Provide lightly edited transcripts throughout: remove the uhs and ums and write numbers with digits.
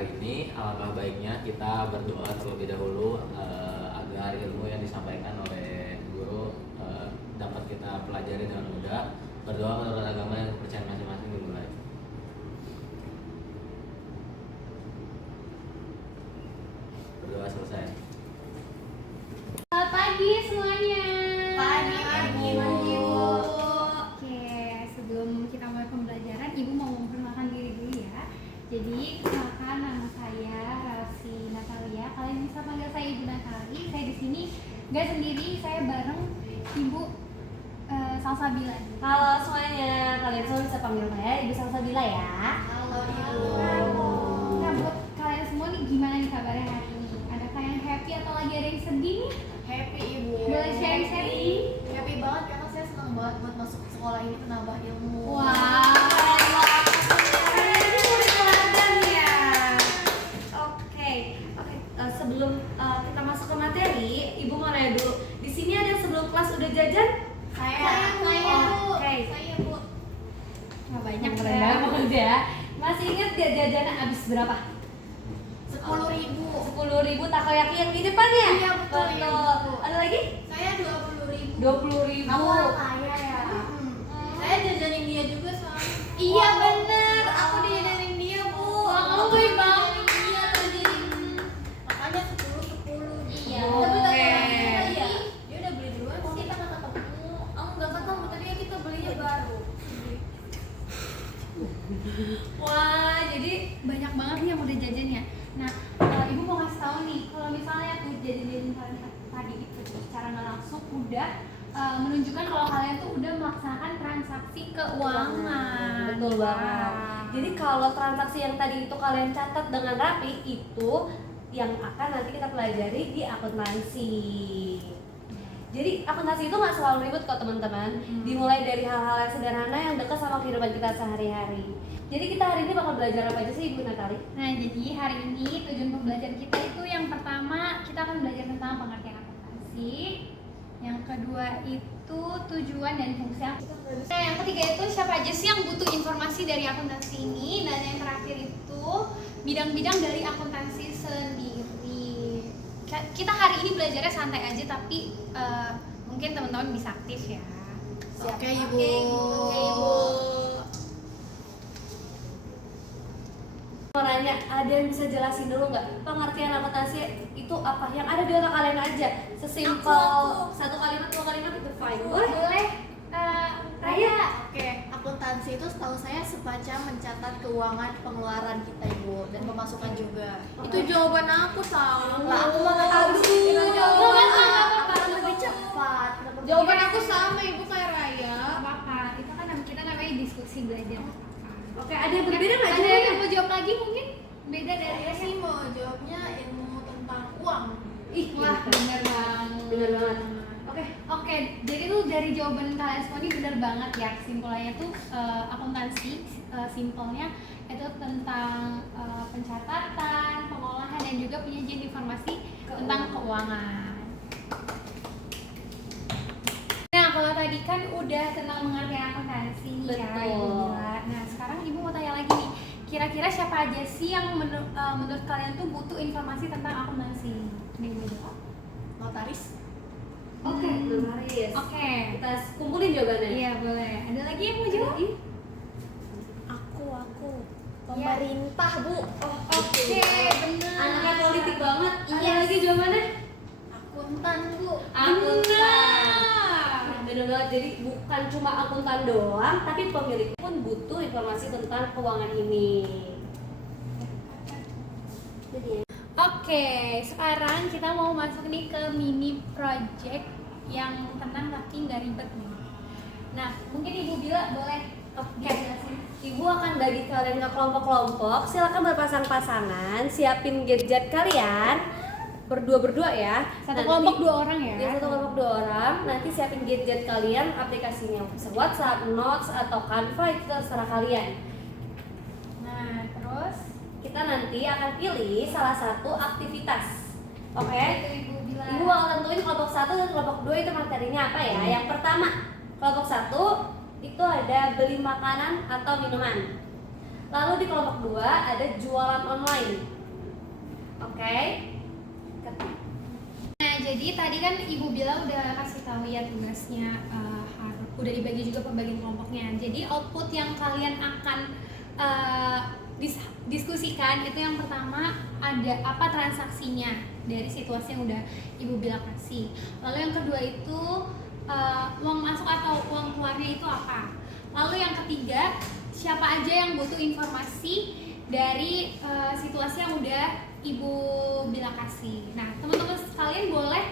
hari ini, alangkah baiknya kita berdoa terlebih dahulu agar ilmu yang disampaikan oleh guru dapat kita pelajari dengan mudah. Berdoa menurut agama dan kepercayaan masing-masing dimulai. Berdoa selesai. Selamat pagi semuanya. Pagi, Bu. Oke, sebelum kita mulai pembelajaran, Ibu mau memperkenalkan diri dulu ya. Jadi, kenalkan nama saya Rasi Natalia. Kalian bisa panggil saya Ibu Natali. Saya di sini nggak sendiri, saya bareng Ibu Salsabila. Halo semuanya, kalian semua bisa panggil saya Ibu Salsabila ya. Halo Ibu. Nah, buat kalian semua nih gimana nih kabarnya hari ini? Adakah yang happy atau lagi ada yang sedih nih? Happy Ibu. Boleh sharing-sharing? Happy banget karena saya senang banget buat masuk sekolah ini menambah ilmu. Wah. Sebelum kita masuk ke materi, Ibu mau nanya dulu. Di sini ada yang sebelum kelas udah jajan? Saya Bu. Oke. Saya Bu. Nggak banyak Keren ya. banget ya. Masih ingat gak jajannya habis berapa? 10.000. 10.000 takoyaki yang di depannya? Iya, betul, iya, Bu. Ada lagi? Saya 20.000. 20.000. Kamu orang kaya ya. Saya jajanin dia juga soalnya. Iya, bener. Aku dijajanin dia, Bu. Wah, kamu baik banget. Iya, jajanin. Makanya 10. Iya. Tapi Oke. tadi dia udah beli duluan, kok kita nggak ketemu. Nggak ketemu, tadi kita belinya baru. Wah, jadi banyak banget nih yang udah jajan ya. Nah, Ibu mau ngasih tahu nih, kalau misalnya tuh jajan kalian tadi itu secara nggak langsung udah menunjukkan kalau kalian tuh udah melaksanakan transaksi keuangan. Betul banget. Wah. Jadi kalau transaksi yang tadi itu kalian catat dengan rapi, itu yang akan nanti kita pelajari di akuntansi. Jadi akuntansi itu nggak selalu ribet kok teman-teman. Dimulai dari hal-hal yang sederhana yang dekat sama kehidupan kita sehari-hari. Jadi kita hari ini bakal belajar apa aja sih Ibu Natali? Nah, jadi hari ini tujuan pembelajaran kita itu yang pertama kita akan belajar tentang pengertian akuntansi. Yang kedua itu tujuan dan fungsi akuntansi. Nah, yang ketiga itu siapa aja sih yang butuh informasi dari akuntansi ini, dan yang terakhir itu bidang-bidang dari akuntansi sendiri. Kita hari ini belajarnya santai aja, tapi mungkin teman-teman bisa aktif ya. Oke, Ibu. Oke, Ibu. Mau nanya, ada yang bisa jelasin dulu nggak pengertian akuntansi itu apa? Yang ada di otak kalian aja, sesimpel satu kalimat, dua kalimat itu fine. Boleh? Boleh. Raya. Oke, akuntansi itu setahu saya semacam mencatat keuangan pengeluaran kita, Ibu, dan pemasukan juga. Itu jawaban aku tahu. Lah, aku mah nggak tahu sih. Itu Nggak jawaban apa-apa. aku lebih cepat. Jawaban aku sama Ibu kayak Raya. Apa? Itu kan kita namanya diskusi belajar. Oke, ada yang berbeda nggak Ada jawabannya? yang mau jawab lagi mungkin? Beda dari Saya sih mau jawabnya ilmu tentang uang. Ih, Wah, bener banget. bener banget. Oke, jadi tuh dari jawaban kalian semua ini bener banget ya. Kesimpulannya tuh akuntansi, simpelnya itu tentang pencatatan, pengolahan, dan juga penyajian informasi tentang keuangan. Nah, kalau tadi kan udah tentang pengertian akuntansi nih ya, Betul. Ibu Bila. Nah, sekarang Ibu mau tanya lagi nih. Kira-kira siapa aja sih yang menurut kalian tuh butuh informasi tentang akuntansi? Nih, Ibu jawab. Notaris. Oke, menarik. Oke. Kita kumpulin jawabannya. Iya, boleh. Ada lagi yang mau jawab? Aku. Pemerintah, Bu. Oke, bener. Anaknya politik banget. Ada Iya. lagi jawabannya? Akuntan, Bu. Akuntan. Bener banget, jadi bukan cuma akuntan doang, tapi pemilik pun butuh informasi tentang keuangan ini. Jadi Oke, sekarang kita mau masuk nih ke mini project yang tenang tapi nggak ribet nih. Nah, mungkin Ibu Bila boleh jelasin. Ibu akan bagi kalian ke kelompok-kelompok. Silakan berpasang-pasangan, siapin gadget kalian berdua ya. Satu Nanti- kelompok 2 orang ya? Ya, satu kelompok 2 orang. Nanti siapin gadget kalian, aplikasinya bisa WhatsApp, Notes, atau Canva, itu terserah kalian. Nah, terus Kita nanti akan pilih salah satu aktivitas. Oke? itu Ibu Bila. Ibu bakal tentuin kelompok 1 dan kelompok 2 itu materinya apa ya. Yang pertama, kelompok 1 itu ada beli makanan atau minuman. Lalu di kelompok 2 ada jualan online. Oke. Nah, jadi tadi kan Ibu Bila udah kasih tahu ya tugasnya, udah dibagi juga pembagian kelompoknya. Jadi output yang kalian akan diskusikan itu yang pertama ada apa transaksinya dari situasi yang udah Ibu Bila kasih. Lalu yang kedua itu uang masuk atau uang keluarnya itu apa. Lalu yang ketiga siapa aja yang butuh informasi dari situasi yang udah Ibu Bila kasih. Nah, teman-teman sekalian boleh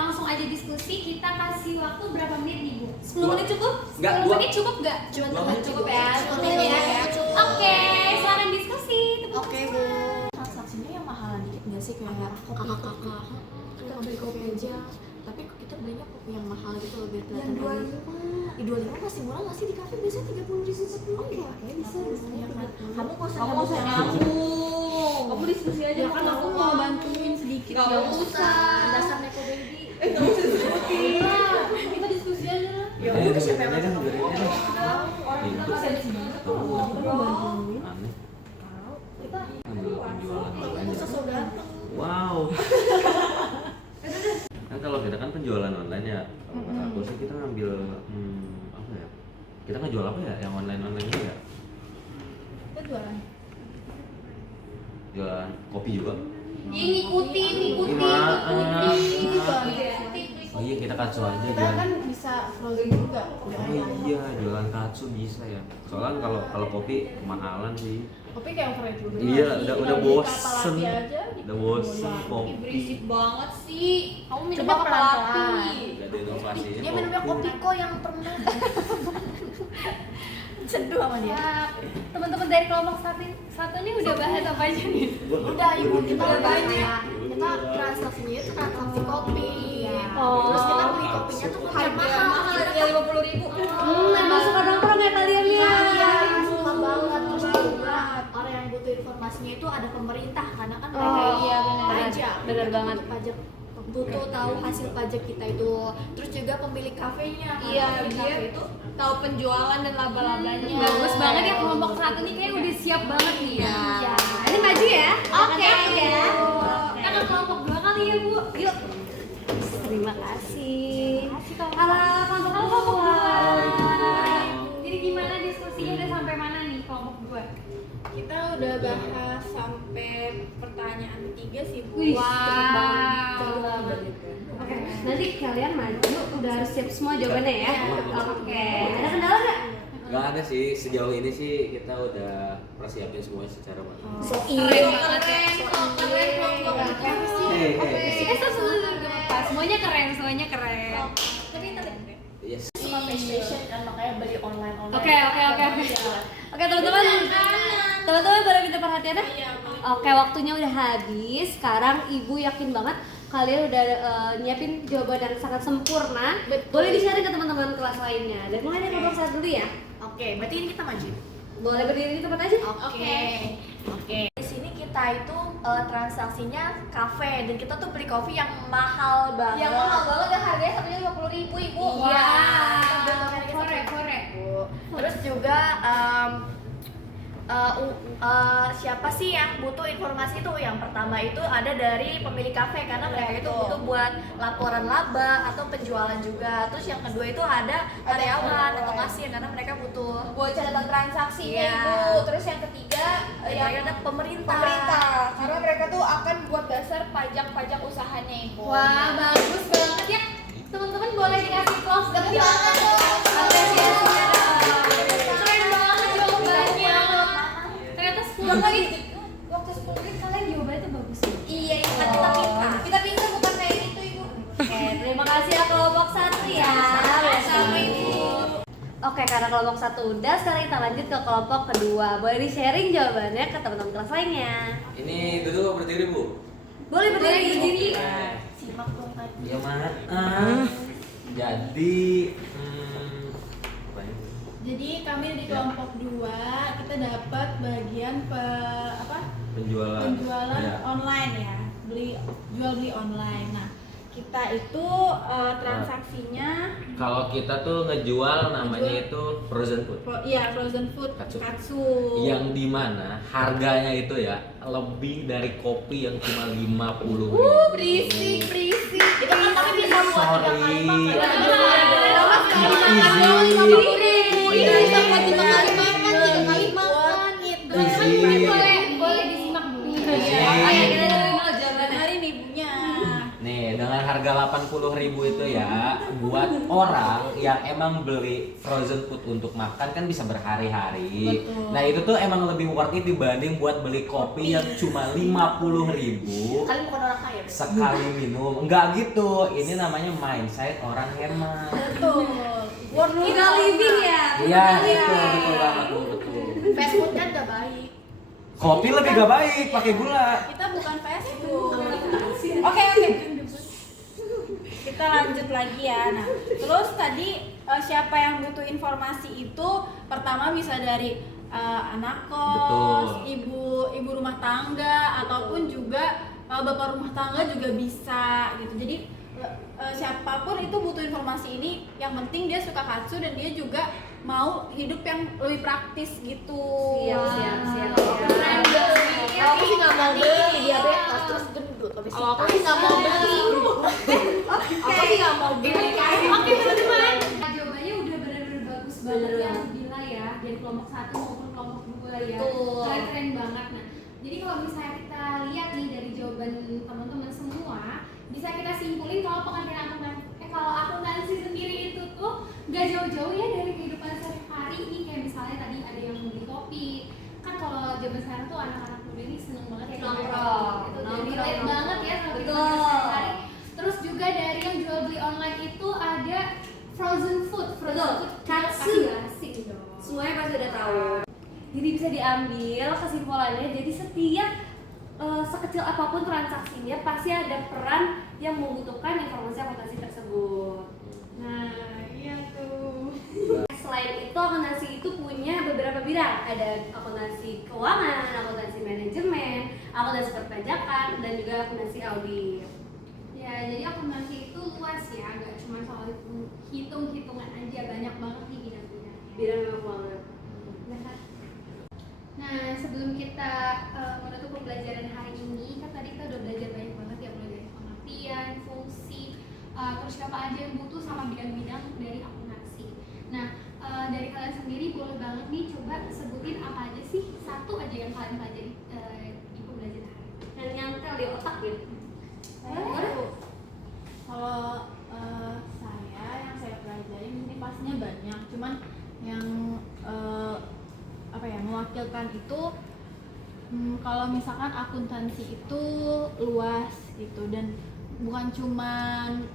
langsung aja diskusi. Kita kasih waktu berapa menit nih, Bu? 10 menit cukup? 10 menit cukup nggak? Cukup ya. Oke, silakan diskusi. Oke Bu. Transaksinya yang mahalan dikit nggak sih kayak kakak-kakak? Kita beli kopi aja, tapi kita belinya kopi yang mahal gitu lebih kelihatan. Yang 25 masih murah nggak sih di kafe biasanya 30.000 Oke, bisa. Kamu nggak usah nyambung. Kamu diskusi aja. Ya kan aku mau bantuin sedikit. Nggak usah. Dasar Neko Baby. Nggak usah diskusi. Kita diskusi aja. Ya udah siapa yang kan mau? Orang kita kan sensi banget tuh. Aneh. Kita Penjualan online. Usah so ganteng. Wow. Kan kalau kita kan penjualan online ya, kalau kata aku sih kita ngambil apa ya? Kita ngejual apa ya? Yang online itu ya? Kita jualan. Jualan kopi juga. Ngikutin. Oh iya kita katsu aja Kita jualan. kan bisa frozen juga. Oh iya jualan katsu bisa ya. Soalnya kalau kopi kemahalan sih. Kopi kayak overrated juga. Iya Tinggal udah di bosen. kapal aja, di Udah bosen Bola. kopi. Berisik banget sih. Kamu Coba minumnya kapal pelan-pelan. api. Gak ada inovasinya. Dia minumnya kopi kok yang pernah. Seduh sama dia. Ya, teman-teman dari kelompok satu ini udah bahas apa aja nih? Udah ibu kita Udah udah banyak. banyak. Kita transaksinya itu transaksi kopi. Oh. Terus kita beli kopinya tuh kopi yang mahal. Harga 50.000. Memang suka nongkrong ya kalian ya. Iya, suka banget. Terus juga orang yang butuh informasinya itu ada pemerintah karena kan mereka iya, benar. pajak. Benar Kita banget. butuh pajak, butuh tahu hasil pajak kita itu. Terus juga pemilik kafenya. Iya, pemilik dia kafe itu tahu penjualan dan laba-labanya. Bagus banget ya kelompok satu nih kayak udah siap banget nih ya. Ya, ini maju ya. Oke ya. Oke. Kita ke kelompok 2 kali ya, Bu. Yuk. Terima kasih. Kelompok Kelompok 2. Jadi gimana diskusinya udah sampai mana nih kelompok 2? Kita udah bahas sampai pertanyaan 3 sih Bu. Wih, Wah. Oke, nanti kalian maju udah harus siap semua jawabannya ya. Oke, ada kendala nggak? Gak ada sih, sejauh ini sih kita udah persiapin semuanya secara matang. Keren banget ya. Keren kelompok kita. Semuanya keren. Tapi tadi Yes. cuma PlayStation kan makanya beli online. Oke, teman-teman boleh minta perhatiannya? Oke, waktunya udah habis. Sekarang Ibu yakin banget kalian udah nyiapin jawaban yang sangat sempurna. Betul. Boleh di-share ke teman-teman kelas lainnya. Dan mulai dari kelompok 1 dulu ya. Oke, berarti ini kita maju. Boleh berdiri di tempat aja. Oke. Di sini kita itu transaksinya kafe dan kita tuh beli kopi yang mahal banget. Yang mahal banget dan harganya satunya 50.000, Ibu. Iya. Kore. Terus juga siapa sih yang butuh informasi itu? Yang pertama itu ada dari pemilik kafe karena mereka itu butuh buat laporan laba atau penjualan juga. Terus yang kedua itu ada karyawan atau kasir karena mereka butuh Buat catatan transaksinya, Iya. Ibu. Terus yang ketiga yang ada pemerintah. karena mereka tuh akan buat dasar pajak usahanya Ibu. Wah, bagus banget ya. Teman-teman boleh dikasih close up ya. Apresiasinya. Keren banget jawabannya. Ternyata 10 menit. Waktu 10 menit kalian jawabannya tuh bagus. Iya, Kita pintar bukan kayak gitu, Ibu. Oke, terima kasih ya kelompok 1 ya. Sama Ibu. Oke, karena kelompok 1 udah, sekarang kita lanjut ke kelompok kedua. Boleh di-sharing jawabannya ke teman-teman kelas lainnya. Ini duduk atau berdiri, Bu? Boleh berdiri. Simak dong tadi. Ya jadi apa ini? Jadi kami di kelompok 2 kita dapat bagian Penjualan. penjualan Ya. online ya. Jual beli online. Nah, kita itu transaksinya Kalau kita tuh ngejual namanya itu frozen food. frozen food Katsu. katsu. Yang dimana harganya itu ya lebih dari kopi yang cuma 50.000. Berisik. Itu kan tapi bisa buat 3 kali makan. Iya, bisa buat 3 kali makan, 3 kali makan gitu. Easy. Boleh disimak dulu. Iya. Ayo kita dengerin dulu jawabannya. Dengerin ibunya. Nih, dengan harga 80.000 itu ya, buat orang yang emang beli frozen food untuk makan kan bisa berhari-hari. Betul. Nah, itu tuh emang lebih worth it dibanding buat beli kopi yang cuma 50.000 Kalian bukan orang kaya. sekali minum. Enggak gitu. Ini namanya mindset orang hemat. Betul. Kita living ya. Iya, betul banget, betul. Fast food kan gak baik. Kopi lebih gak baik pakai gula. Kita bukan fast food. Oke. Kita lanjut lagi ya. Nah, terus tadi siapa yang butuh informasi itu pertama bisa dari anak kos, Betul. ibu rumah tangga ataupun juga bapak rumah tangga juga bisa gitu. Jadi siapapun itu butuh informasi ini, yang penting dia suka katsu dan dia juga mau hidup yang lebih praktis gitu. Siap. Kalau aku sih gak mau beli diabetes terus gendut. Kalau aku sih gak mau beli. Aku sih gak mau beli. Oke teman-teman, jawabannya udah benar-benar bagus banget ya, gila ya, dari kelompok 1 maupun kelompok 2 ya. Betul. Keren banget. Nah, jadi kalau misalnya kita lihat nih dari jawaban teman-teman semua, bisa kita simpulin kalau pengertian akuntansi sendiri itu tuh gak jauh-jauh ya dari kehidupan sehari-hari nih. Kayak misalnya tadi ada yang beli kopi, kan kalau zaman sekarang tuh anak-anak muda ini seneng banget ya Nongkrong. itu jadi relate banget ya sama kehidupan Betul. sehari-hari. Terus juga dari yang jual beli online itu ada frozen food Betul. Katsu. pasti asik dong. Semuanya pasti udah tahu. Jadi bisa diambil kesimpulannya. Jadi setiap sekecil apapun transaksinya pasti ada peran yang membutuhkan informasi akuntansi tersebut. Nah, iya tuh. Selain itu akuntansi itu punya beberapa bidang. Ada akuntansi keuangan, akuntansi manajemen, akuntansi perpajakan, dan juga akuntansi audit. Ya, jadi akuntansi itu luas ya, nggak cuma soal hitung-hitungan aja, banyak banget nih bidang-bidangnya. Bidang memang banget. Nah, sebelum kita menutup pembelajaran hari ini, kan tadi kita udah belajar banyak banget ya, mulai dari pengertian, fungsi, terus siapa aja yang butuh sama bidang-bidang dari akuntansi. Nah, dari kalian sendiri boleh banget nih coba sebutin apa aja sih, satu aja yang kalian pelajari di pembelajaran hari ini. Yang nyantel di otak gitu. Kalau yang saya pelajari ini pastinya banyak, cuman yang mewakilkan itu kalau misalkan akuntansi itu luas gitu, dan bukan cuman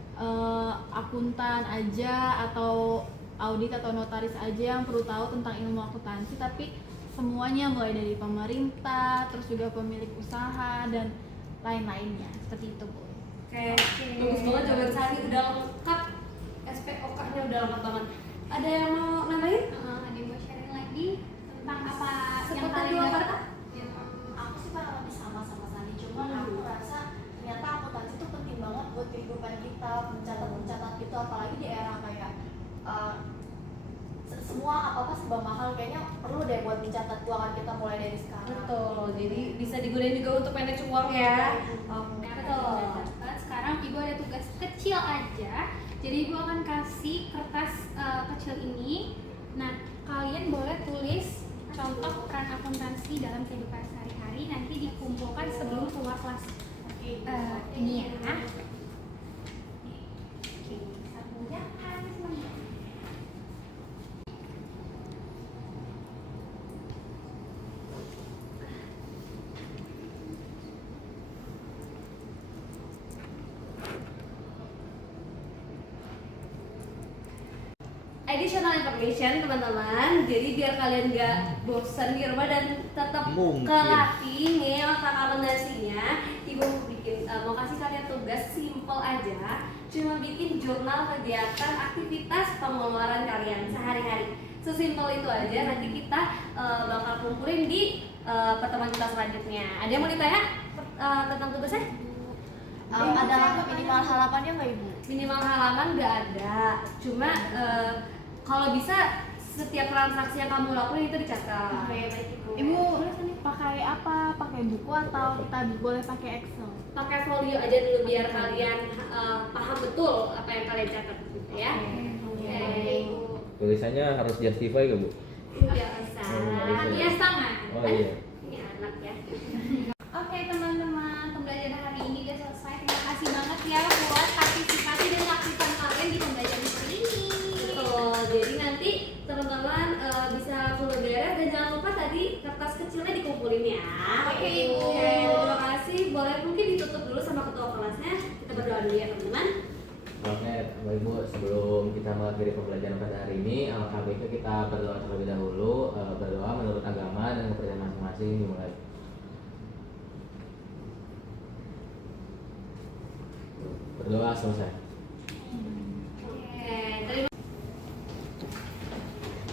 akuntan aja atau audit atau notaris aja yang perlu tahu tentang ilmu akuntansi, tapi semuanya mulai dari pemerintah, terus juga pemilik usaha dan lain-lainnya seperti itu, Bu. Oke, bagus banget jawaban Sari, udah lengkap. SPOK-nya udah lengkap banget. Ada yang mau nambahin? Ada yang mau sharing lagi tentang apa yang Seputar kalian dua dapat? kata? Aku sih kurang lebih sama Sandi, cuma aku rasa ternyata akuntansi itu penting banget buat kehidupan kita, mencatat gitu, apalagi di era kayak semua apa-apa serba mahal, kayaknya perlu deh buat mencatat keuangan kita mulai dari sekarang. Betul, jadi bisa digunakan juga untuk manage uang ya. Oke, Betul. Sekarang Ibu ada tugas kecil aja. Jadi Ibu akan kasih kertas kecil ini. Nah, kalian boleh tulis contoh peran akuntansi dalam kehidupan sehari-hari. Nanti dikumpulkan sebelum keluar kelas ini ya. Oke, satu jangan semuanya. Additional information teman-teman, jadi biar kalian gak bosan di rumah dan tetap Mungkin. kelatih nih otak akuntansinya, Ibu mau kasih kalian tugas simple aja, cuma bikin jurnal kegiatan aktivitas pengeluaran kalian sehari-hari. Sesimpel itu aja, nanti kita bakal kumpulin di pertemuan kita selanjutnya. Ada yang mau ditanya tentang tugasnya? ada minimal halamannya nggak ibu? minimal halaman nggak ada, cuma kalau bisa setiap transaksi yang kamu lakuin itu dicatat. Ibu pakai apa? Pakai buku atau kita boleh pakai Excel? Pakai folio aja dulu biar kalian paham betul apa yang kalian catat gitu ya. Oke. Tulisannya harus justify gak, Bu? Biasa. Hias tangan. Oh iya. Ini anak ya. Oke teman-teman, pembelajaran hari ini udah selesai. Terima kasih banget ya buat partisipasi dan aktifan kalian di pembelajaran hari ini. Betul. Jadi nanti teman-teman bisa langsung beres dan jangan lupa tadi kertas kecilnya dikumpulin ya. Oke, Ibu. Oke, terima kasih. Boleh mungkin ditutup dulu sama ketua kelasnya. Kita berdoa dulu ya teman-teman. Oke, Bapak Ibu, sebelum kita mengakhiri pembelajaran pada hari ini, alangkah baiknya kita berdoa terlebih dahulu. Berdoa menurut agama dan kepercayaan masing-masing dimulai. Berdoa selesai. Oke, terima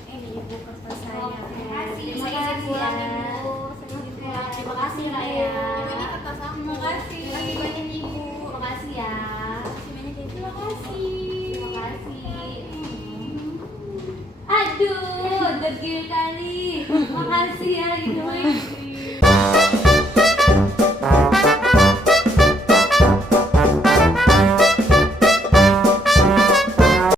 Ini ibu kertasnya. Terima kasih. Terima Saya izin kasih pulang, ya. Ibu. Saya izin pulang. Terima kasih Raya. Ibu ini kertas aku. Terima kasih. Terima kasih banyak ibu. Terima kasih ya. Terima banyak ibu. Terima kasih. Terima kasih. Aduh, degil kali. Makasih ya gitu.